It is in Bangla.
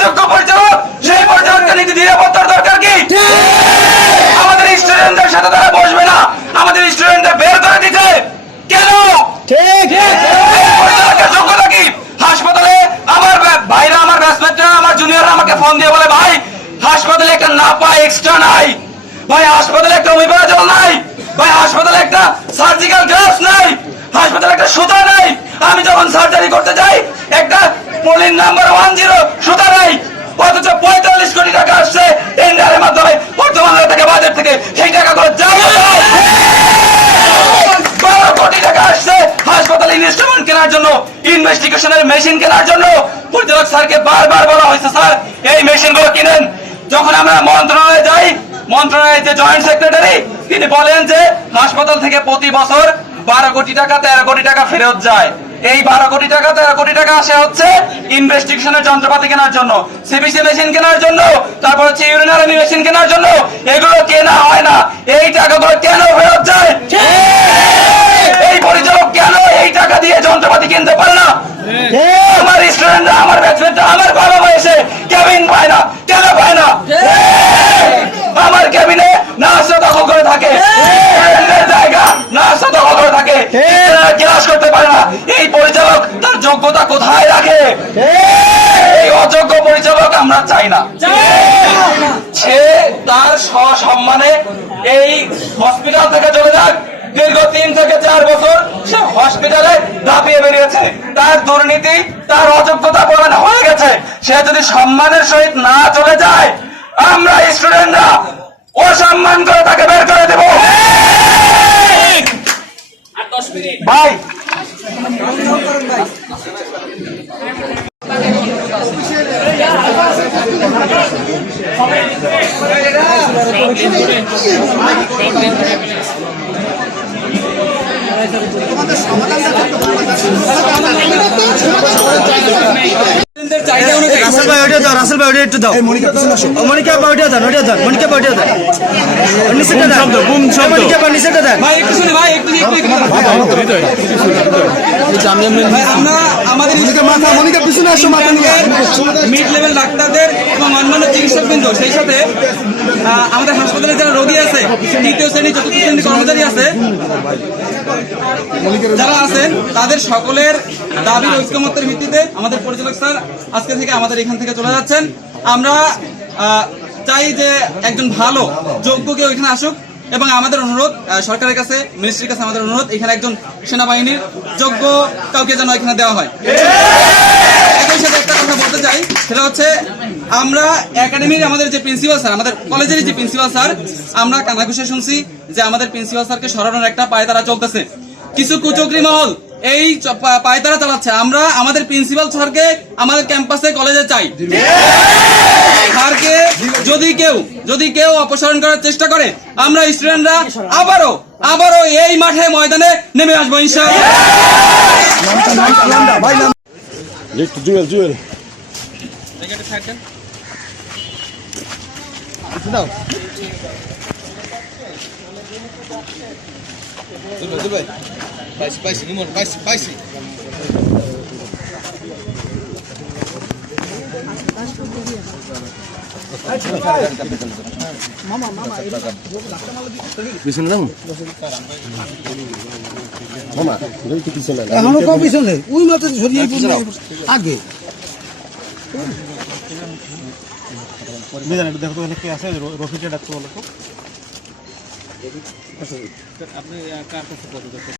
অযোগ্য পরিচালক সেই পরিচালককে নীতি নিরাপত্তার দরকার কি? আমাদের স্টুডেন্টদের সাথে তারা বসবে না। আমাদের স্টুডেন্টদের বের করে দিতে। কেন? যোগ্যতা কি? হাসপাতালে আমার ভাইরা আমার ব্যাচমেটরা আমার জুনিয়ররা আমাকে ফোন দিয়ে বলে ভাই হাসপাতালে একটা নাপা এক্সট্রা নাই। ভাই হাসপাতালে একটা অভিবাজল নাই। ভাই হাসপাতালে একটা সার্জিক্যাল গ্লাভস নাই। হাসপাতালে একটা সুতা নাই। আমি যখন সার্জারি করতে যাই, একটা পলিন নাম্বার ওয়ান জিরো সুতা নাই, অথচ পঁয়তাল্লিশ কোটি টাকা আসছে টেন্ডারের মাধ্যমে, বর্তমান থেকে বাজেট থেকে। সেই টাকা আসছে আমরা যাই তিনি বলেন যে, হাসপাতাল থেকে প্রতি বছর বারো কোটি টাকা, তেরো কোটি টাকা ফেরত যায়। এই বারো কোটি টাকা, তেরো কোটি টাকা আসে হচ্ছে ইনভেস্টিগেশনের যন্ত্রপাতি কেনার জন্য সিবিসি মেশিন কেনার জন্য, তারপর হচ্ছে ইউরিনারি মেশিন কেনার জন্য। এগুলো কেনা হয় না। এই টাকাগুলো কেন ফেরত যায় এই পরিচালক কেন এই টাকা দিয়ে যন্ত্রপাতি কিনতে পারে না আমার স্টুডেন্টরা আমার ব্যাচমেটরা আমার বাবা মা এসে কেবিন পায় না কেন পায় না আমার কেবিনে নার্সরা দখল করে থাকে স্টুডেন্টদের জায়গা নার্সরা দখল করে থাকে স্টুডেন্টরা ক্লাস করতে পারে না এই পরিচালক তার যোগ্যতা কোথায় রাখে এই অযোগ্য চাই না। সে তার সসম্মানে এই হসপিটাল থেকে চলে যাক। দীর্ঘ তিন থেকে চার বছর সে হসপিটালে দাপিয়ে বেরিয়েছে। তার দুর্নীতি, তার অযোগ্যতা প্রমাণ হয়ে গেছে। সে যদি সম্মানের সহিত না চলে যায়, আমরা স্টুডেন্টরা অসম্মান করে তাকে বের করে দেব ভাই রাসেল ভাই ওটা দাও রাসেল ভাই ওটা একটু দাও ও, মনিকা ভাই ওটা দেন ওটা দেন মনিকা ভাই ওটা দেন ও, নিচেরটা বুম শব্দ মনিকা ভাই নিচেরটা দেন ভাই একটু শুনে ভাই একটু একটু একটু আমরা আমাদের মাথা মনিকা পিছনে আসো মাথা নিয়ে মিড লেভেল ডাক্তারদের এবং অন্যান্য চিকিৎসক বৃন্দ সেই সাথে আমাদের হাসপাতালে যারা রোগী আছে, তৃতীয় শ্রেণি, চতুর্থ শ্রেণি কর্মচারী আছে, যারা আছেন, তাদের সকলের দাবির ঐক্যমত্যের ভিত্তিতে আমাদের পরিচালক স্যার আজকে থেকে আমাদের এখান থেকে চলে যাচ্ছেন। আমরা চাই যে একজন ভালো, যোগ্য কেউ এখানে আসুক এবং আমাদের অনুরোধ সরকারের কাছে মিনিস্ট্রির কাছে আমাদের অনুরোধ, এখানে একজন সেনাবাহিনীর যোগ্য কাউকে যেন এখানে দেওয়া হয়। সাথে একটা বলতে চাই। সেটা হচ্ছে, আমরা একাডেমির আমাদের যে প্রিন্সিপাল স্যার আমাদের যে প্রিন্সিপাল স্যার আমরা কানাঘুষে শুনছি যে আমাদের প্রিন্সিপাল স্যারকে সরানোর একটা পায়তারা চলতেছে। কিছু কুচক্রি মহল এই পায়তারা চালাচ্ছে। আমরা আমাদের প্রিন্সিপাল স্যারকে আমাদের ক্যাম্পাসে কলেজে চাই। স্যারকে যদি কেউ যদি কেউ অপসারণ করার চেষ্টা করে, আমরা স্টুডেন্টরা আবারও আবারও এই মাঠে ময়দানে নেমে আসব একটু জুয়েল জুয়েল পিছনে ভাই মামা একটু পিছনে নাও। এখনও আগে দেখো তো কে আছে রফিকে ডাকতে বলো তো